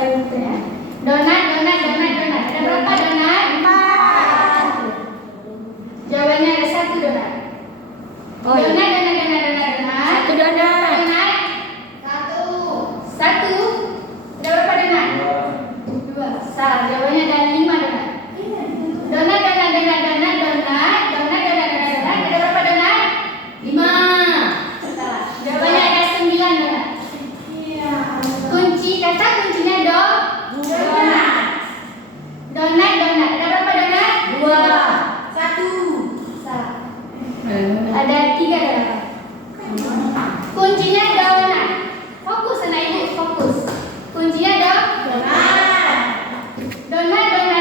paling itu ya. Donat. Ada berapa donat? 4. Jawabannya ada 1 donat. Oh, iya. Donat. 1 donat. Donat. 1. Ada berapa donat? 2. Salah. Jawabannya ada 5 donat. Donat. Ada berapa donat? 5. Salah. Jawabannya ada 9 donat. Kuncinya donat. Ada berapa donat? 2. 1. Salah. Ada 3 donat. Kuncinya donat. Fokus anak ibu, fokus. Kuncinya donat. Donat. Berapa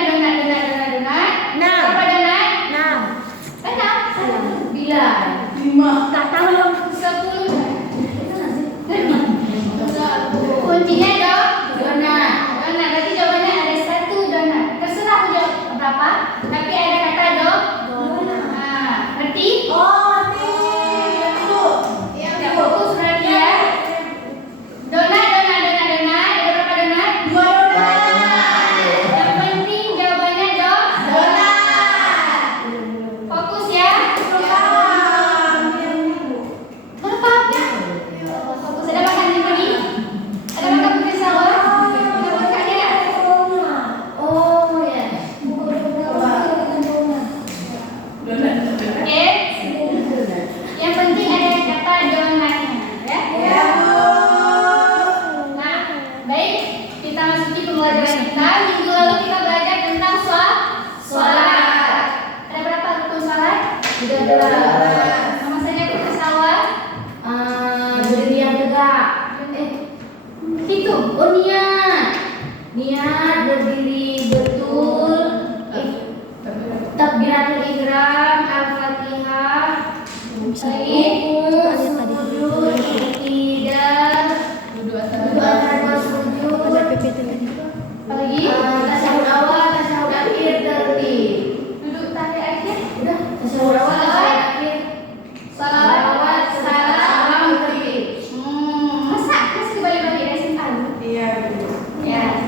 donat? 6. 9. 5. Tak tahu. 10 donat. Kuncinya donat. Berarti jawabannya ada 1 donat. Terserah aku jawab berapa, tapi ada kata donat. Nah, ngerti? Ya, fokus berarti ya. Donat. Ada berapa donat? 2 donat. Yang penting jawabannya donat. Fokus ya. Berapa? Fokus. Ada makan di sini? Ada makan putri sawah? Ada makannya nggak? Oh ya. Oke. Yang penting ada kata donatnya, ya. Nah, baik. Kita masuki pembelajaran kita. Minggu lalu kita belajar tentang sholat. Ada berapa rukun sholat? 13. Sama saja putri sawah. Berdiri yang tegak. Hitung. Oh, niat berdiri betul. Takbiratul ihram, al-fatihah, sujud, iktidal, duduk antara sujud, Apa lagi? tasyahud awal, tasyahud akhir, tertib. Duduk tahiyat akhir. Udah, tasyahud awal, tasyahud akhir, Salawat, salam, tertib. Masa masih kembali-balik dari simpan? Iya. Ya.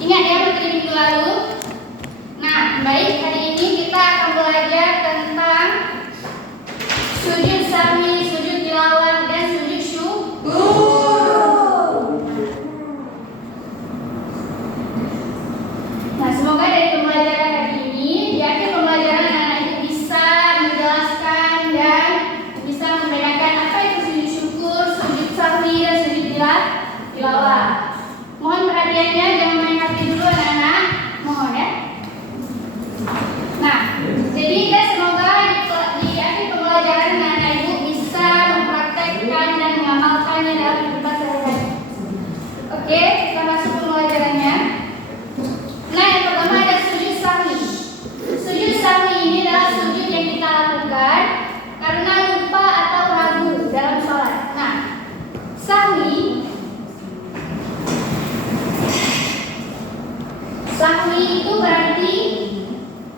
Ingat ya materi minggu lalu. Nah, baik, hari ini kita akan belajar tentang sujud sahwi, sujud tilawah, dan sujud syukur. Nah, semoga dari pembelajaran hari ini, di akhir pembelajaran anak-anak itu bisa menjelaskan dan bisa membedakan apa itu sujud syukur, sujud sahwi, dan sujud tilawah. Mohon perhatiannya, jangan main HP dulu anak-anak. Mohon ya. Nah, jadi kita semoga di akhir pembelajaran anak-anak ibu bisa mempraktekkan dan mengamalkannya dalam kehidupan sehari-hari. Oke, kita masuk pembelajarannya. Nah, yang pertama ada sujud sahwi. Sujud sahwi ini adalah sujud yang kita lakukan karena lupa atau ragu dalam sholat. Nah, sahwi itu berarti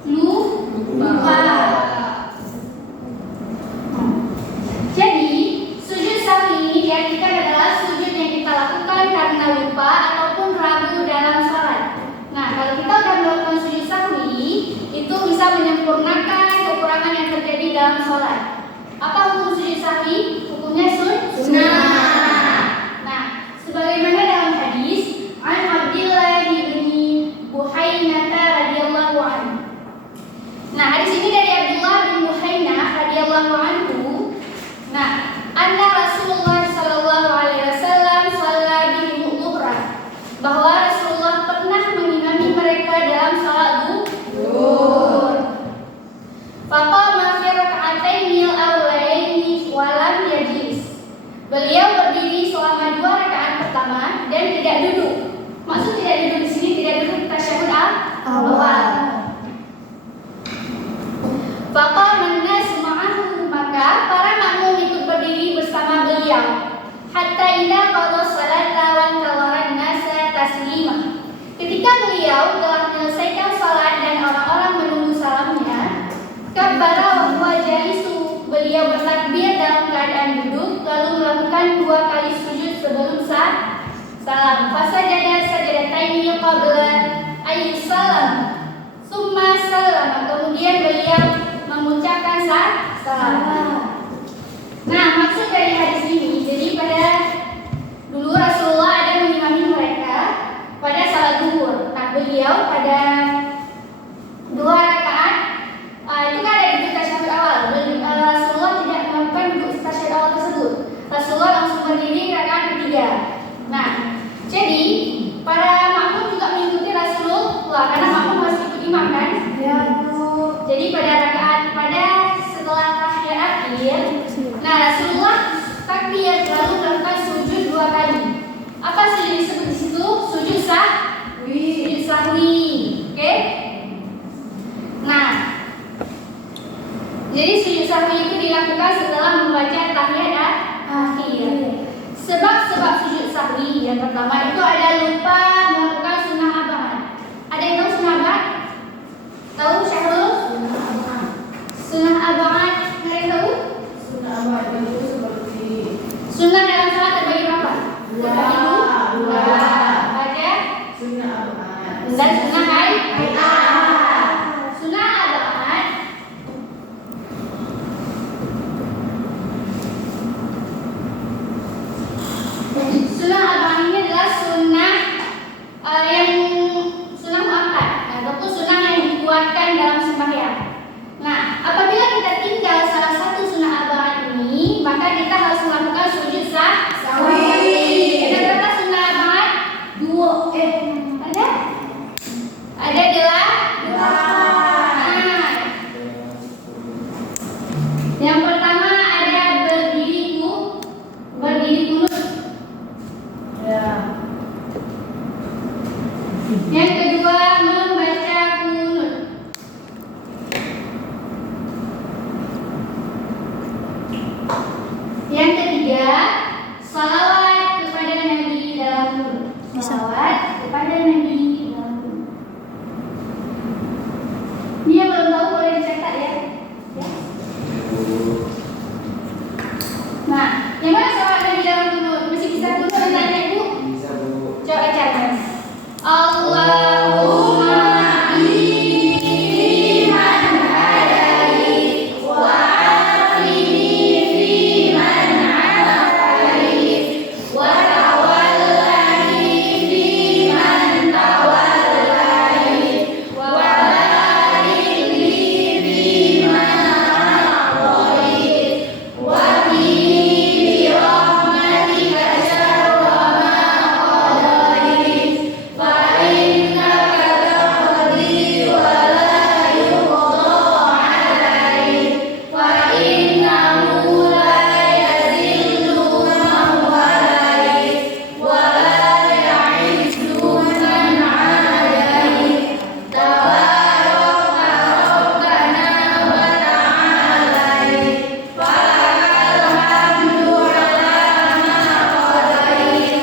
lupa. Jadi, sujud sahwi ini diartikan adalah sujud yang kita lakukan karena lupa ataupun ragu dalam sholat. Nah, kalau kita sudah melakukan sujud sahwi, itu bisa menyempurnakan kekurangan yang terjadi dalam sholat. Apa hukum sujud sahwi? Hukumnya sunnah. Nah, sebagaimana dalam hadis an Abdillah bin Buhainah radhiyallahu anhu. Nah, hadis ini dari Abdullah bin Buhainah radhiyallahu anhu. Nah, anna Rasulullah sallallahu alaihi wasallam shalla bihim zuhran. Bahwa Rasulullah pernah mengimami mereka dalam salat zuhur. Faqama fi raka'ataini al-awwalaini wa lam yajlis. Beliau berdiri selama 2 rakaat pertama dan tidak duduk. Maksud tidak duduk di sini tidak duduk tasyahud awal. Faqama an-nas ma'ahu, maka para makmum ikut berdiri bersama beliau. Hatta idza qada salata wa tawaran nasa taslima. Ketika beliau telah menyelesaikan salat dan orang-orang menunggu salamnya, kabbara wa huwa jalisu. Beliau bertakbir dalam keadaan duduk lalu melakukan 2 kali sujud sebelum salam. salam. Fasajada sajadataini qabla ay salam. Summa salam. Kemudian beliau mengucapkan salam. Nah, maksud dari hadis ini, jadi pada dulu Rasulullah ada mengimami mereka pada salat zuhur. Nah, beliau pada 2 rakaat itu kan ada duduk tasyahud awal. Rasulullah tidak melakukan duduk tasyahud awal tersebut. Rasulullah langsung berdiri rakaat ketiga. Nah, jadi para makmum juga mengikuti Rasulullah karena makmum harus ikut imam kan? Ya. Jadi pada setelah tahiyat akhir, nah Rasulullah takbir lalu melakukan sujud 2 kali. Apa sih disebut di situ? Sujud sahwi. Oke? Nah, jadi sujud sahwi itu dilakukan setelah membaca tahiyat akhir. Sebab-sebab sujud sahwi yang pertama itu ada lupa melakukan sunnah abad. Ada yang tahu sunnah abad? Tahu Syahrul? Sunnah abad, ada yang tahu? Sunnah abad itu seperti Sunnah dalam salat terbagi berapa? Dua. Ada? sunnah abad. Dan sunnah hayat. Sunnah abad. Sunnah abad ini adalah sunnah yang sunnah muakkad ataupun sunnah yang dikuatkan dalam sembahyang. Nah, apabila kita tinggal salah satu sunnah abad ini, maka kita harus melakukan sujud sahwi. Ada berapa sunnah abad? 2. Ada? Ada 8. Nah, yang pertama ada berdiri kunut. Ya. Yang kedua membaca kunut. Yang ketiga salawat kepada Nabi dalam kunut. Salawat kepada Nabi dalam kunut. Dia belum tahu boleh dicatat ya. Ya. Nah, yang mana salawat Nabi dalam kunut? Masih bisa kunut dan tanya Bu? Bisa Bu. Coba catat. Allahumma inni man hadait wa afini fi man afait wa tawallani fi man tawallait wa barik li fi man a'tait wa qini bi rahmatika syarra ma qadait fa innaka taqdi wa la yuqda 'alaik fa innahu la yazillu man walait wa la ya'izzu man 'adait tabaraka rabbana wa ta'alait falakal hamdu 'ala ma qadait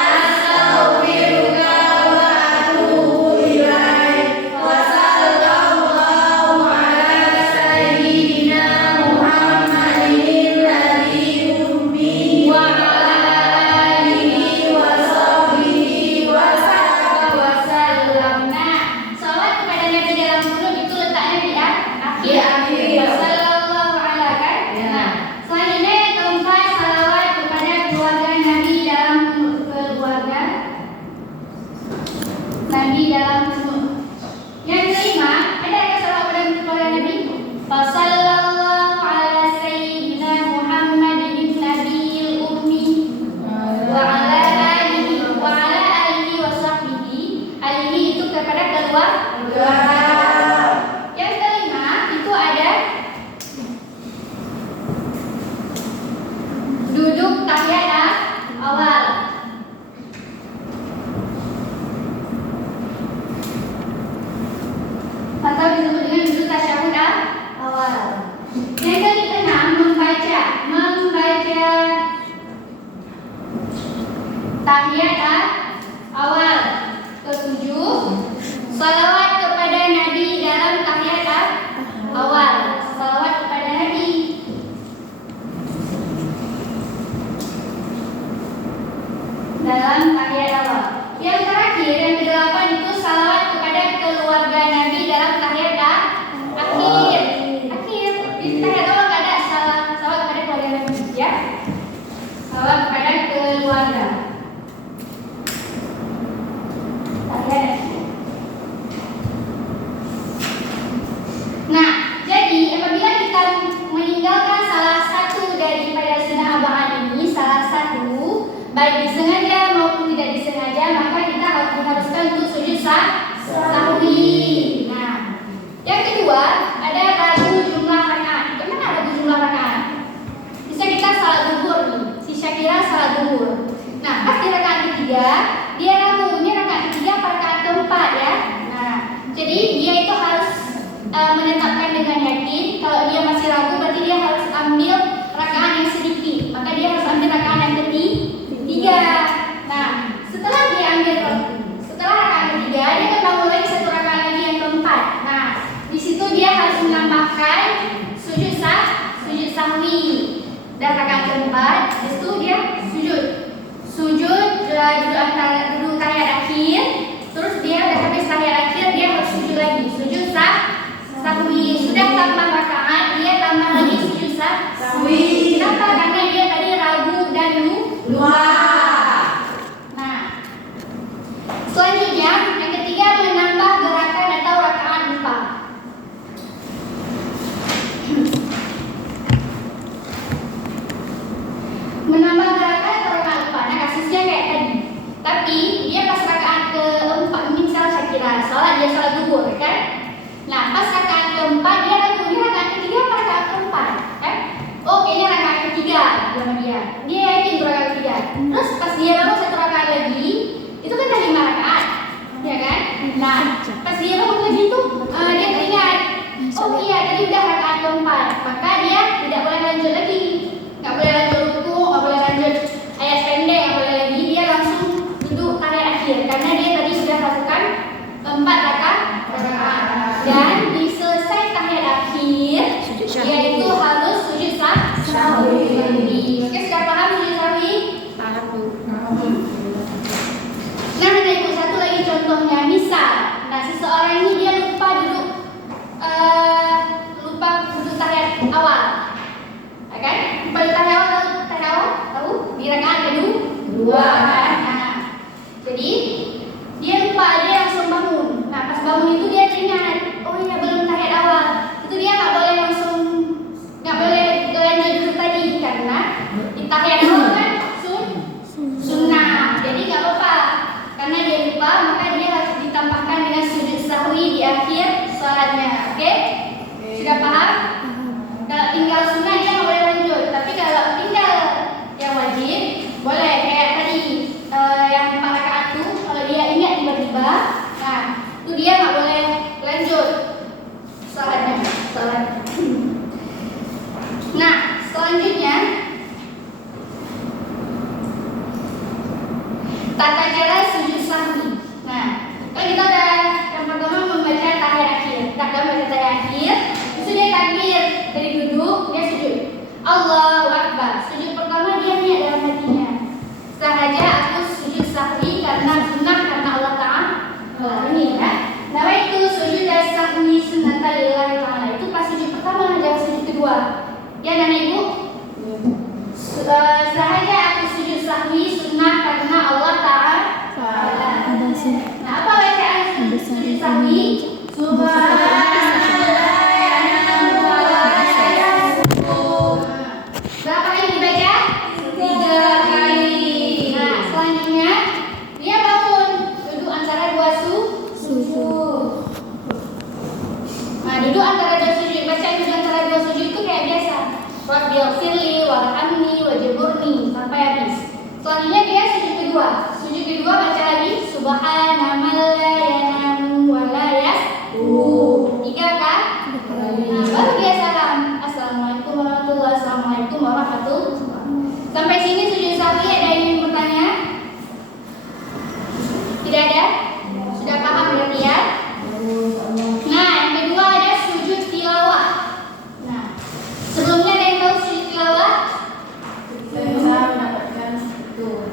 astaghfiruka wa atubu ilaik wa sallallahu ala sayyidina Muhammadin alladzi ummi wa ala alihi wa sahbihi wa sallam. Nah, salawat kepada Nabi dalam kunut itu letaknya di akhir. Sallallahu ala kan? Nah, selanjutnya yang keempat salawat kepada keluarga Nabi dalam kunut. Keluarga Nabi dalam kunut. Yang kelima, ada salawat kepada keluarga Nabi? Sallallahu ala sayyidina Muhammadin nabiyil ummi wa ala alihi wa sahbihi. Alihi itu kepada keluarga. Yang kelima itu ada duduk tahiyat awal. Atau disebut dengan duduk tasyahud awal. Yang keenam membaca tahiyat awal. Ketujuh salawat kepada Nabi dalam tahiyat awal. Salawat kepada Nabi. Dalam tahiyat baik disengaja maupun tidak disengaja, maka kita harus diharuskan untuk sujud sahwi. Nah, yang kedua ada ragu jumlah rakaat. Gimana ragu jumlah rakaat? Bisa kita salat zuhur nih, si Syakira salat zuhur. Nah, pas di rakaat ketiga dia ragu, ini rakaat ketiga apa rakaat keempat ya. Nah, jadi dia itu harus menetapkan dengan yakin. Kalau dia masih ragu, berarti dia harus ambil rakaat yang sedikit. Maka dia harus ambil rakaat yang ketiga. Nah, setelah rakaat ketiga, dia akan bangun lagi satu rakaat lagi yang keempat. Nah, di situ dia harus menambahkan sujud sahwi. Dan rakaat keempat, habis itu dia sujud duduk tahiyat akhir. Terus dia udah habis tahiyat akhir, dia harus sujud lagi, sujud sahwi. Sudah tambah rakaat, dia tambah lagi sujud sahwi. Kenapa? Karena dia tadi ragu dan lupa. Nah, selanjutnya yang ketiga menambah gerakan atau rakaat lupa. Menambah gerakan atau rakaat lupa. Nah, kasusnya kayak tadi. Tapi dia pas rakaat keempat, misal Syakira dia salat zuhur kan? Nah, pas rakaat keempat dia ragu, ini rakaat ketiga apa rakaat keempat? Kan? Oh, kayaknya rakaat ketiga sama dia. Dia yakin itu rakaat ketiga. Terus pas dia bangun satu rakaat lagi, itu kan ada 5 rakaat. Ya kan? Nah, pas dia bangun lagi itu dia teringat, oh iya tadi udah rakaat keempat. Maka dia tidak boleh lanjut lagi. Enggak boleh lanjut ruku, enggak boleh lanjut ayat pendek, enggak boleh lagi. Dia langsung duduk tahiyat akhir karena dia tadi sudah lakukan 4 rakaat. Dan di selesai tahiyat akhir, dia itu harus sujud sahwi. Oke, sudah paham sujud sahwi? Paham Bu. Nah, ada ibu satu lagi contohnya. Misal, seseorang ini dia lupa duduk tahiyat awal. Ya kan? Lupa duduk tahiyat awal, tahu? Di rakaat kedua kan? Nah, jadi dia lupa, dia langsung bangun. Nah, pas bangun itu dia teringat, oh iya belum tahiyat awal. Itu dia nggak boleh lanjut dulu tadi karena di tahiyat awal kan sunnah. Jadi nggak apa-apa. Karena dia lupa, maka dia harus ditambahkan dengan sujud sahwi di akhir salatnya. Oke? Sudah paham? Kalau tinggal sunnah dia nggak boleh lanjut. Tapi kalau tinggal yang wajib, boleh. Kayak tadi yang 4 rakaat itu, kalau dia ingat tiba-tiba, nah itu dia nggak boleh lanjut salatnya. Nah, selanjutnya tata cara sujud sahwi. Nah, kan kita udah yang pertama membaca tahiyat akhir. Terus dia takbir dari duduk, dia sujud. Allahu Akbar. Sujud pertama dia niat dalam hatinya. Sahaja aku sujud sahwi karena sunnah karena Allah Ta'ala. Ini ya. Nah, itu sujud sahwi sunnatan lillahi ta'ala. Itu pas sujud pertama, jangan sujud kedua. Ya, Nenek Ibu? Sahaja aku sujud sahwi sunnah karena Allah Ta'ala. Nah, apa bacaan sujud sahwi? Berapa kali dibaca? 3 kali. Nah, selanjutnya dia bangun, duduk antara 2 sujud. Nah, duduk antara 2 sujud, baca duduk antara 2 sujud itu kayak biasa. Rabbighfirli warhamni wajburni sampai habis. Selanjutnya dia sujud kedua. Sujud kedua baca lagi subhana man la yanamu wa la yasbu. 3 kan? Nah, baru dia salam. Assalamualaikum warahmatullahi wabarakatuh. Assalamualaikum warahmatullahi wabarakatuh. Sampai sini sujud sahwi, ada yang ingin bertanya? Tidak ada? Sudah paham berarti ya? Nah, yang kedua ada sujud tilawah. Nah, sebelumnya ada yang tahu sujud tilawah? Saya mendapatkan itu.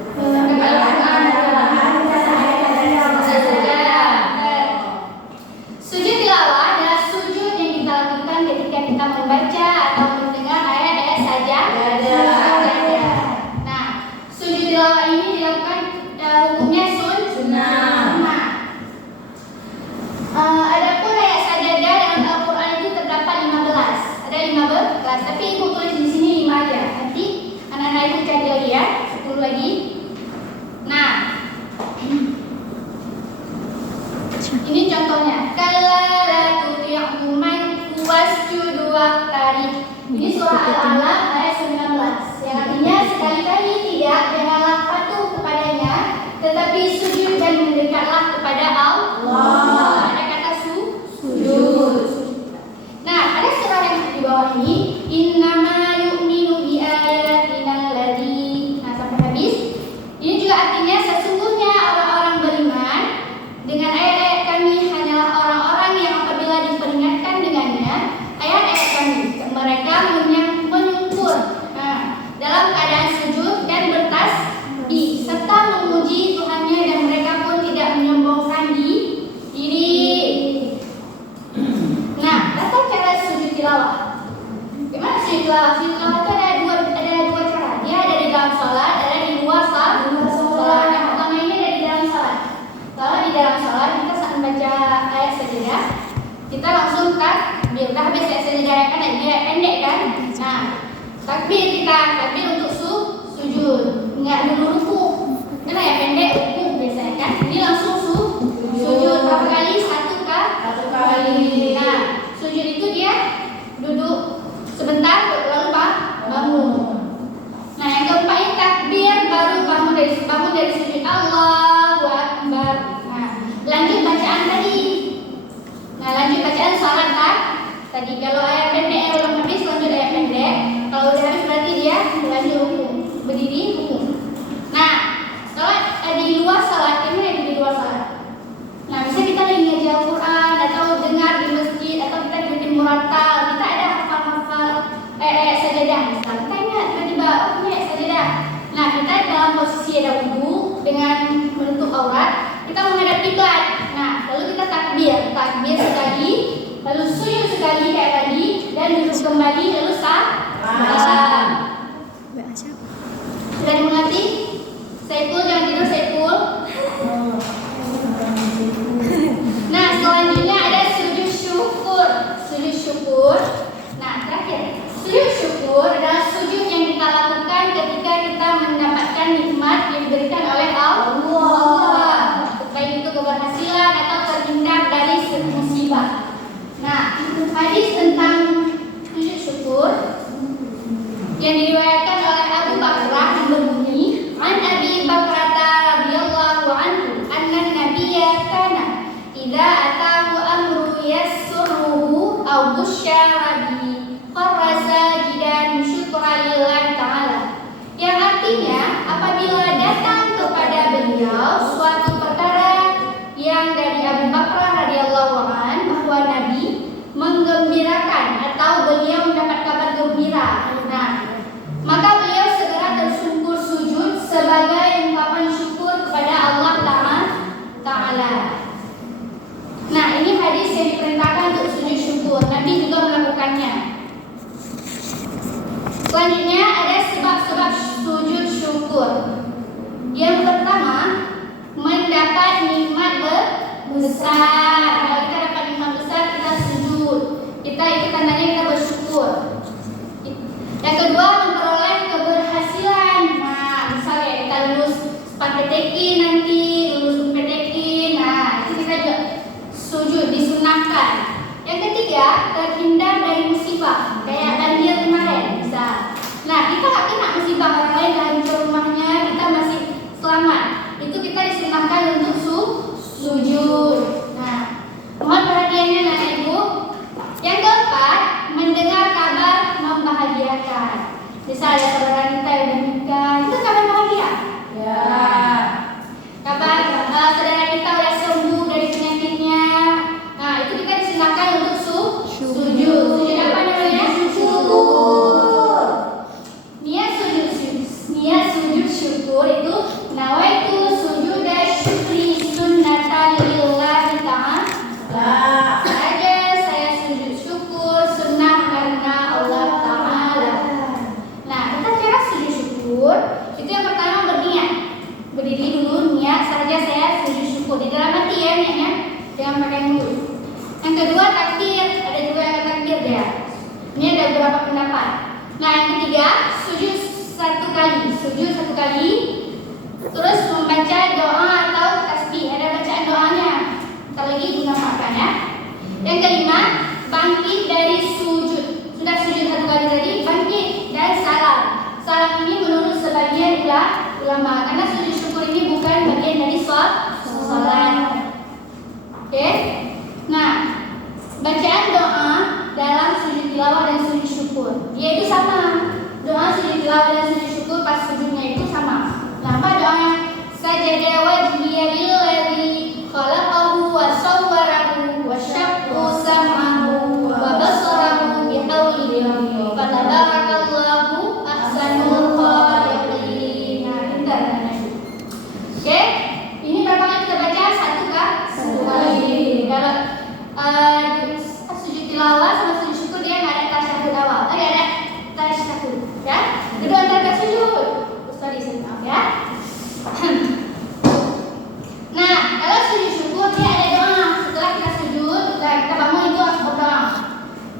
Sujud tilawah adalah sujud yang kita lakukan ketika kita membaca atau mendengar ayat-ayat saja. Nah, sujud tilawah ini dilakukan hukumnya sunnah. Adapun ayat sajadah dalam Al-Quran itu terdapat 15. Ada 15, tapi ibu tulis di sini 5 aja. Nanti anak-anak ibu cari lagi ya, 10 lagi. Ini surah Al-Alaq ayat 19. Yang artinya sekali-kali tidak janganlah patuh kepadanya, tetapi sujud dan mendekatlah kepada Allah. Ada kata sujud. Nah, ada surah yang di bawah ini, innama yu'minu bi ayatina allati. Nah, sampai habis. Ini juga artinya sesungguhnya orang-orang beriman dengan ayat-ayat kami hanyalah orang-orang yang apabila diperingatkan dengannya ayat-ayat kami, mereka menyungkur dalam keadaan sujud dan bertasbih serta memuji Tuhannya, dan mereka pun tidak menyombongkan diri. Nah, tata cara sujud tilawah. Gimana sujud tilawah? Sujud tilawah itu ada dua cara. Dia ada di dalam sholat, ada di luar sholat. Yang pertama ini ada di dalam sholat. Kalau di dalam sholat kita saat membaca ayat sajadah, kita langsung takbir. Udah habis ayat sajadah kan dia pendek kan? Nah, takbir untuk sujud. Enggak dulu ruku. Karena ya pendek ruku biasanya kan. Ini langsung sujud. Berapa kali? Satu kali. Nah, sujud itu dia duduk sebentar lalu bangun. Nah, yang keempat ini takbir baru bangun dari sujud. Allahu Akbar. Nah, lanjut bacaan tadi. Nah, lanjut bacaan salat tadi. Kalau ayat pendek yang belum habis lanjut ayat pendek. Kalau udah habis berarti dia lanjut ruku. Berdiri ruku. Nah, kalau di luar salat, ini di luar salat. Nah, bisa kita lagi ngaji Al-Quran atau dengar di masjid atau kita bikin muratal, kita ada hafal-hafal sajadah. Misalnya kita ingat tiba-tiba ayat sajadah. Nah, kita dalam posisi ada wudu dengan menutup aurat, kita menghadap kiblat. Nah, lalu kita takbir sekali, lalu sujud sekali kayak tadi, dan duduk kembali lalu salam. Sudah dimengerti? Saiful, jangan tidur Saiful. Nah, selanjutnya ada sujud syukur. Sujud syukur. Nah, terakhir, sujud syukur adalah sujud yang kita lakukan ketika kita mendapatkan nikmat yang diberikan oleh Allah. Baik itu keberhasilan atau terhindar dari musibah. Nah, hadis tentang sujud syukur yang diriwayatkan oleh Abu Bakrah yang berbunyi, An Abi Bakrah radhiyallahu anhu, anna nabiyya kana idza atahu amru yassuruhu aw busyara bihi kharra sajidan syukran lillahi ta'ala. Yang artinya, apabila datang kepada beliau suatu perkara yang dari Abu Bakrah radhiyallahu anhu bahwa Nabi menggembirakan atau beliau mendapat kabar gembira. Nah, maka beliau segera tersungkur sujud sebagai ungkapan syukur kepada Allah Ta'ala. Nah, ini hadis yang diperintahkan untuk sujud syukur. Nabi juga melakukannya. Selanjutnya ada sebab-sebab sujud syukur. Yang pertama, mendapat nikmat besar. Kalau kita dapat nikmat besar, kita sujud. Itu tandanya kita bersyukur. Yang kedua, memperoleh keberhasilan. Nah, misalnya kita lulus PTQ nanti, lulus PTQ. Nah, itu kita juga sujud, disunahkan. Yang ketiga, terhindar dari musibah. Kayak banjir kemarin, bisa. Nah, kita nggak kena musibah, orang lain hancur rumahnya, kita masih selamat. Itu kita disunahkan untuk sujud. Nah, mohon perhatiannya Anak Ibu. Yang keempat, mendengar kabar membahagiakan. Misalnya saudara kita yang menikah, itu kabar bahagia. Ya. Kabar saudara kita udah sembuh dari penyakitnya. Nah, itu kita disunahkan untuk sujud. Sujud apa namanya? Syukur. Niat sujud syukur itu nawaitu sujuda syukri sunnatan lillahi ta'ala. Saya sujud syukur sunnah karena Allah Ta'ala. Nah, kita cara sujud syukur itu yang pertama berniat. Berdiri dulu, niat saja saya sujud syukur. Di dalam hati ya niatnya, jangan pakai mulut. Yang kedua takbir, ada juga yang takbir ya. Ini ada beberapa pendapat. Nah, yang ketiga sujud satu kali, terus membaca doa atau tasbih. Ada bacaan doanya. Kita lagi gunakan ya. Yang kelima, bangkit dari sujud. Sudah sujud satu kali tadi, ulama, karena sujud syukur ini bukan bagian dari sholat. Oke? Nah, bacaan doa dalam sujud tilawah dan sujud syukur, dia itu sama. Doa sujud tilawah dan sujud syukur pas sujudnya itu sama. Nah, apa doanya? Sajada wajhiya lilladzi khalaqahu wa sawwarahu wa syaqqa sam'ahu wa basarahu biqaulihi fatabarakallahu ahsanul khaliqin. Nah, bentar. Oke? Ini berapa kali kita baca? Satu kah? Satu kali. Dalam sujud tilawah sama sujud syukur dia nggak ada tasyahud awal. Tadi ada tasyahud, ya? Kedua antara sujud. Sorry, maaf ya. Nah, kalau sujud syukur dia ada doa. Setelah kita sujud, kita bangun itu harus berdoa.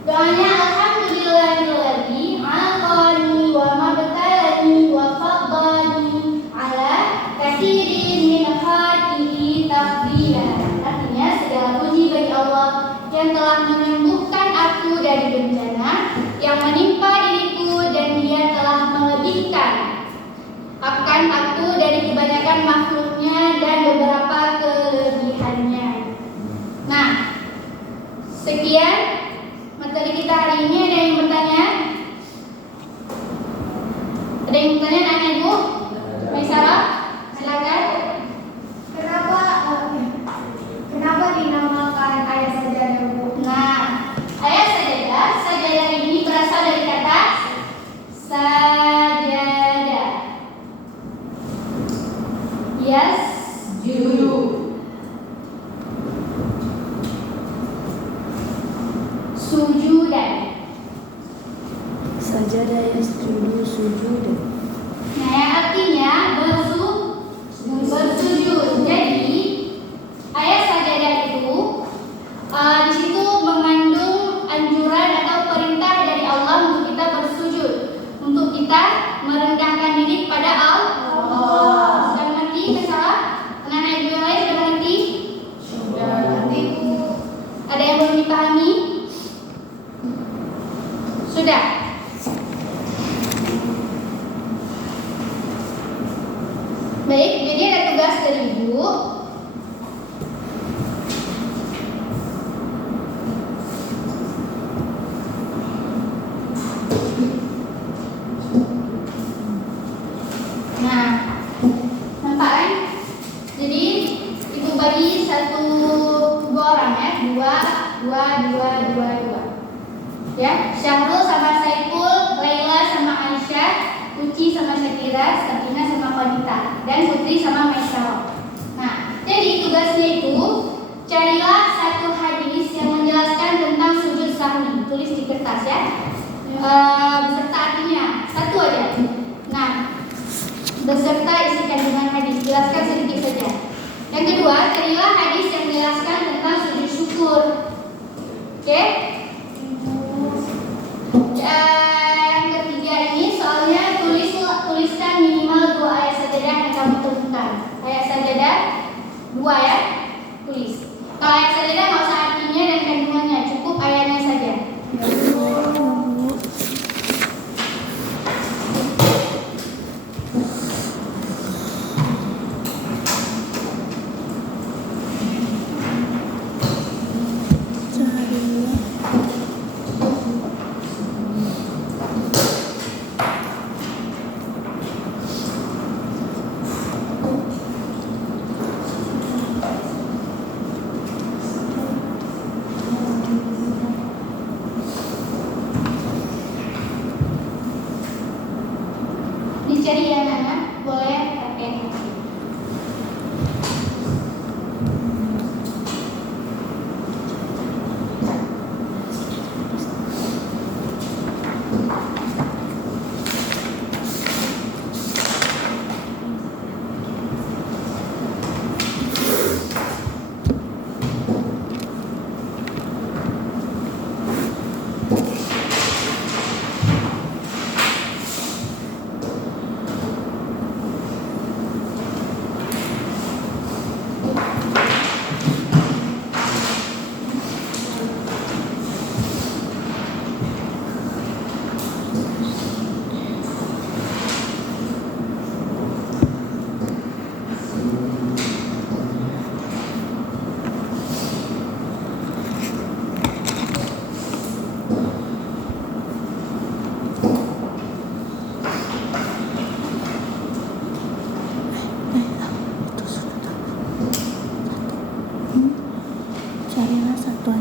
Doanya alhamdulillahilladzi alaqani wa mabtalani wa faddani ala katsirin min khatihi tafdila. Artinya segala puji bagi Allah yang telah menyembuhkan aku dari bencana yang menimpa diriku, dan Dia telah melebihkan akan aku dari kebanyakan makhluknya dan beberapa kelebihannya. Nah, sekian materi kita hari ini. Ada yang bertanya? Ada yang bertanya? Nanya Bu? Maisarah? Silakan. Kenapa dinamakan ayat sajadah, Bu? Nah, ayat sajadah ini berasal dari kata sajadah. Yes, Judu. sujudan. Sajadah yasjudu sujudan. Nah, yang artinya bersujud. Jadi ayat sajadah itu di situ mengandung anjuran atau perintah dari Allah untuk kita bersujud, untuk kita merendahkan diri pada Allah. Sudah mengerti masalah? Anak-anak ibu yang lain sudah mengerti? Sudah nanti, Bu. Ada yang belum dipahami? Sudah. Baik, jadi ada tugas dari Ibu. Nah, nampak kan? Jadi Ibu bagi dua orang ya, dua. Ya, Syahrul sama Saiful, Laila sama Aisyah, Uci sama Syakira, Sabina sama Qanita, dan Putri sama Maisarah. Nah, jadi tugasnya itu carilah satu hadis yang menjelaskan tentang sujud sahwi. Tulis di kertas ya. Beserta artinya, satu aja. Nah, beserta isi kandungan hadis, jelaskan sedikit saja. Yang kedua, carilah hadis yang menjelaskan tentang sujud syukur. Oke? Yang ketiga ini soalnya tuliskan minimal 2 ayat sajadah yang kamu temukan. Ayat sajadah 2 ya, tulis. Kalau ayat sajadah nggak usah artinya dan kandungannya, cukup ayatnya saja.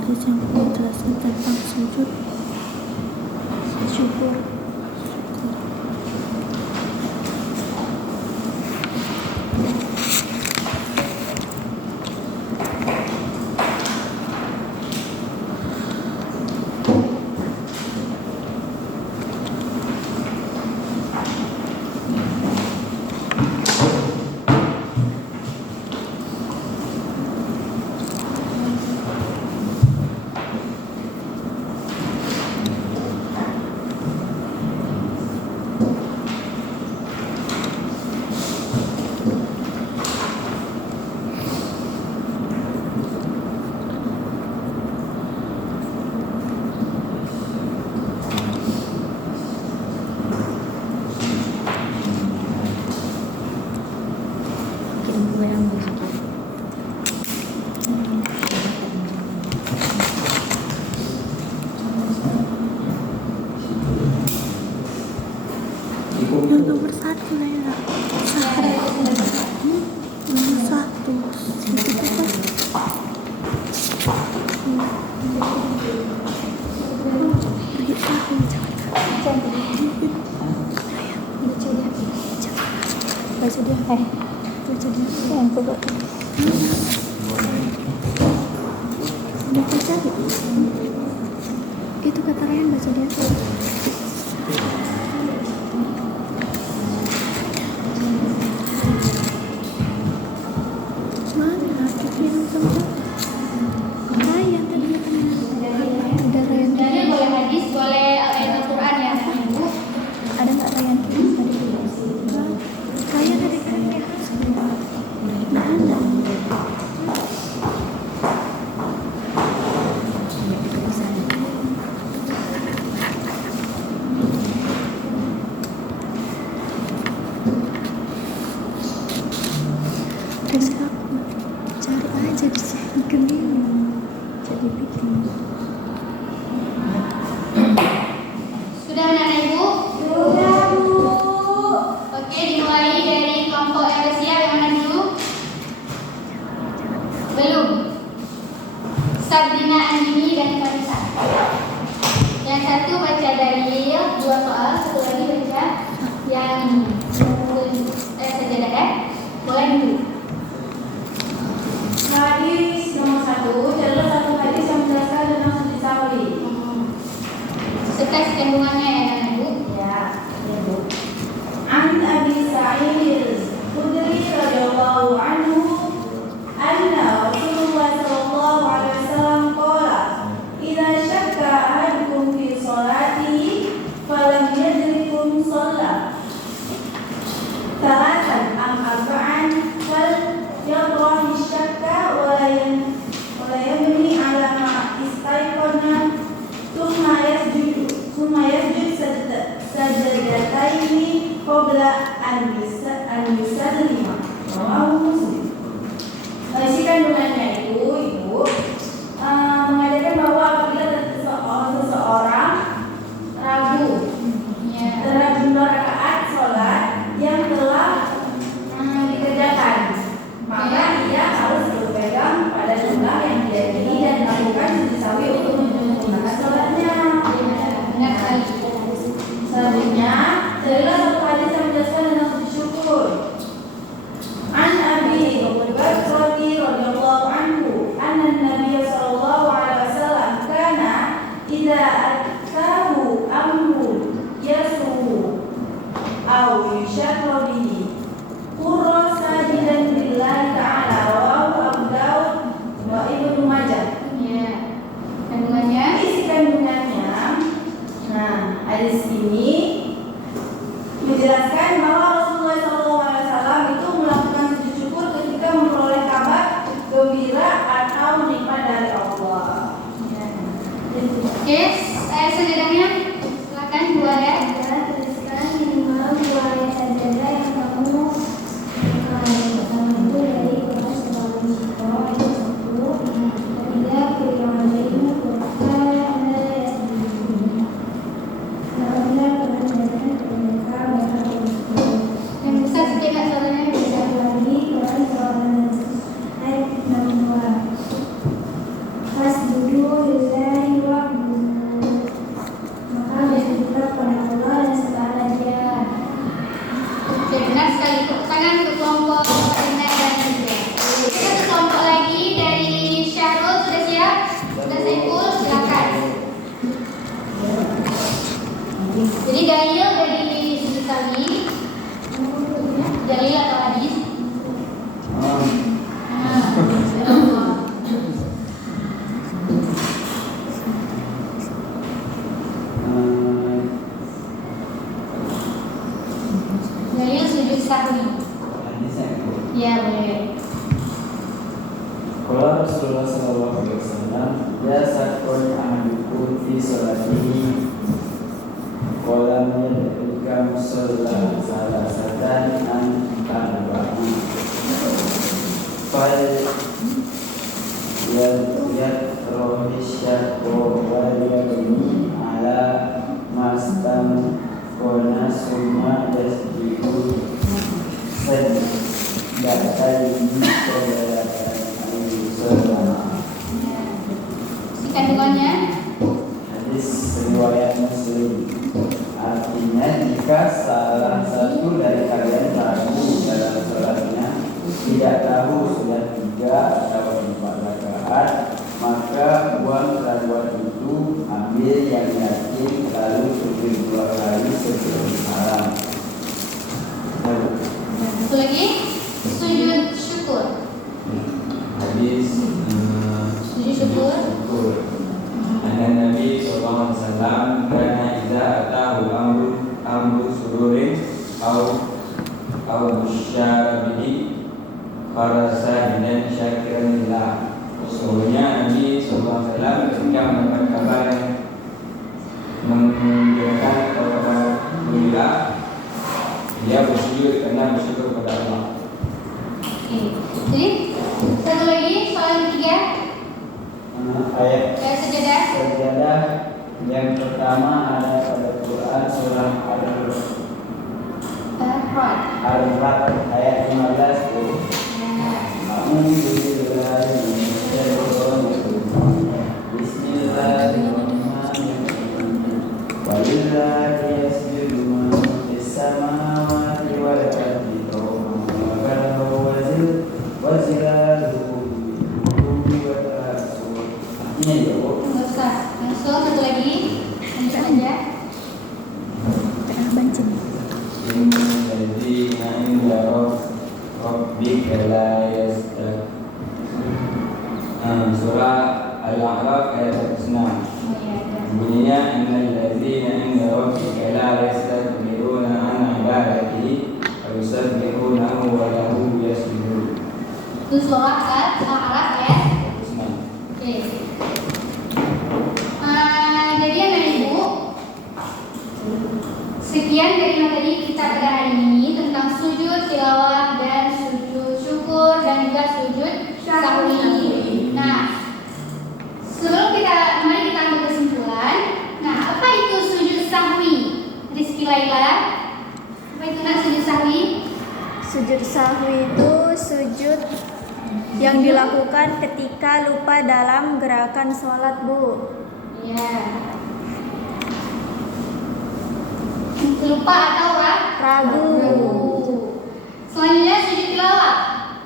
hadis yang menjelaskan tentang sujud syukur. Yang nomor 1 Lela. Nomor 1. Itu kan. Baca dia. Baca dia. Yang kedua. Udah baca. Itu kata Ryan, baca dia. Mana? Kita sama Ryan tadi ada Ryan. Jadi boleh hadis, boleh ayat Al-Quran ya, Ibu. Ada nggak Ryan tadi? Ryan ada kan ya? Mana? Terus aku cari aja di sini jadi bikin. Sudah anak-anak Ibu? Sudah Bu. Oke, dimulai dari kelompok yang bersiap. Yang mana dulu? Belum. Sabrina, Andini, dan Karisa. Yang satu baca dalil, 2 soal, satu lagi baca yang sajadah ya. Boleh dulu. Hadis nomor 1 adalah satu hadis yang menjelaskan tentang sujud sahwi. Setes kandungannya ya anak Ibu. Ya, ya Bu. An Abi Sa'id Khudri radhiyallahu anhu anna Rasulullah sallallahu alaihi wasallam qala idza syakka ahadukum fi sholatihi falam yadrikum shalah thalathan am arba'an fal yadrah syakka wa la yabni ala ma istayqana thumma yasjud Qala Rasulullah sallallahu alaihi wasallam, "Ya sakun ahadukum fi sholatihi wa lam yadrika musalla salasatan an tarba'i fal yatrohi syakko wal yadini ala mastam kona summa yasbihu sajdatai sholatan." Kandungannya Hadis riwayat Muslim. Artinya jika salah satu dari kalian ragu dalam sholatnya, tidak tahu sudah 3 atau 4 rakaat, maka buang keraguan itu, ambil yang yakin, lalu sujud 2 kali sebelum salam. satu lagi sujud syukur. Hadis Sujud syukur. Anna Nabi sallallahu alaihi wasallam kana idza atahu amru sururin aw busyara bihi farasa dan syakiran lillah. Sesungguhnya Nabi sallallahu alaihi wasallam ketika mendapat kabar yang menggembirakan atau kabar gembira, dia bersyukur karena bersyukur kepada Allah. Oke. Jadi satu lagi soal ketiga Ayat sajadah. sajadah yang pertama ada pada Quran surah Al-Ra'd ayat 15 tuh. Bismillahirrahmanirrahim. Walillahi yasjudu man fis samawati wal ardi wa zilaluhu wa ta'asul. Artinya ya, Bu. Enggak usah. Langsung satu lagi. Lanjut aja. Tengah bancing. Innalladzina inda rabbika la yastaqim. Surah Al-A'raf ayat 106. Oh iya, ada. Bunyinya innalladzina inda rabbika la yastakbiruna an ibadatihi wa yusabbihunahu wa lahu yasjudun. Itu surah Al-A'raf ayat. 106. Oke. Jadi anak ibu, sekian dari materi kita pada hari ini tentang sujud tilawah dan sujud syukur dan juga sujud sahwi. Nah, mari kita ambil kesimpulan. Nah, apa itu sujud sahwi? Rizky Laila, apa itu sujud sahwi? Sujud sahwi itu sujud yang dilakukan ketika lupa dalam gerakan sholat, Bu. Ya. Lupa atau Ragu. Selanjutnya sujud tilawah.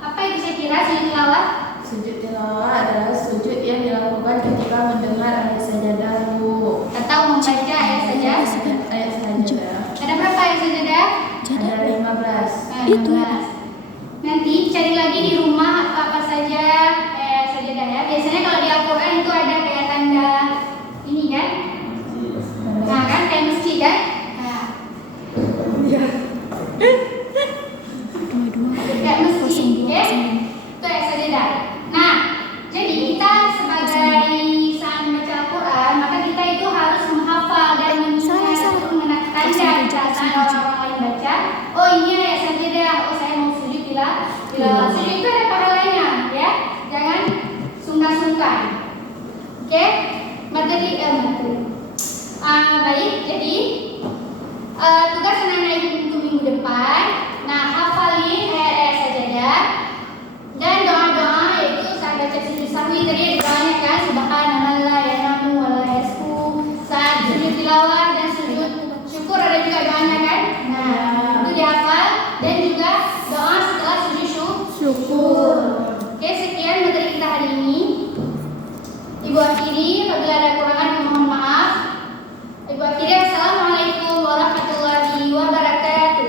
Apa itu saya kira sujud tilawah? Sujud tilawah adalah sujud yang dilakukan ketika mendengar ayat sajadah, Bu. Atau membaca ayat saja. Ayat sajadah. Ada berapa ayat sajadah? Ada 15. Itu. 15. Nanti cari lagi di rumah apa saja ayat sajadah ya. Biasanya kalau di Al-Quran itu ada kayak tanda ini kan? Nah kan kayak masjid kan? Nah, kayak masjid ya. Itu ayat sajadah. Nah, jadi kita sebagai sang membaca Al-Quran, maka kita itu harus menghafal dan mengingat untuk mengenal tanda saat orang lain baca. Oh ini ayat sajadah. Oh saya mau sujud tilawah. Sujud itu ada pahalanya ya. Jangan sungkan-sungkan. Oke? Materi. Baik. Jadi tugas anak-anak ibu untuk minggu depan. Nah, hafalin ayat-ayat sajadah dan doa-doa yaitu saat baca sujud sahwi tadi doanya kan subhanallah ya namu wala yasku, saat sujud tilawah dan sujud syukur ada juga doanya kan. Nah, itu dihafal dan juga doa setelah sujud syukur. Oke, sekian materi kita hari ini. Ibu akhiri, apabila ada kekurangan mohon maaf. Ibu akhiri, assalamualaikum warahmatullahi wabarakatuh.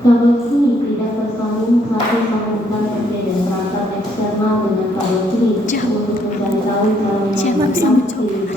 Koneksi tidak tersambung harus melakukan perbedaan perangkat eksternal dengan koneksi untuk mencari tahu cara Siapa bisa mencoba?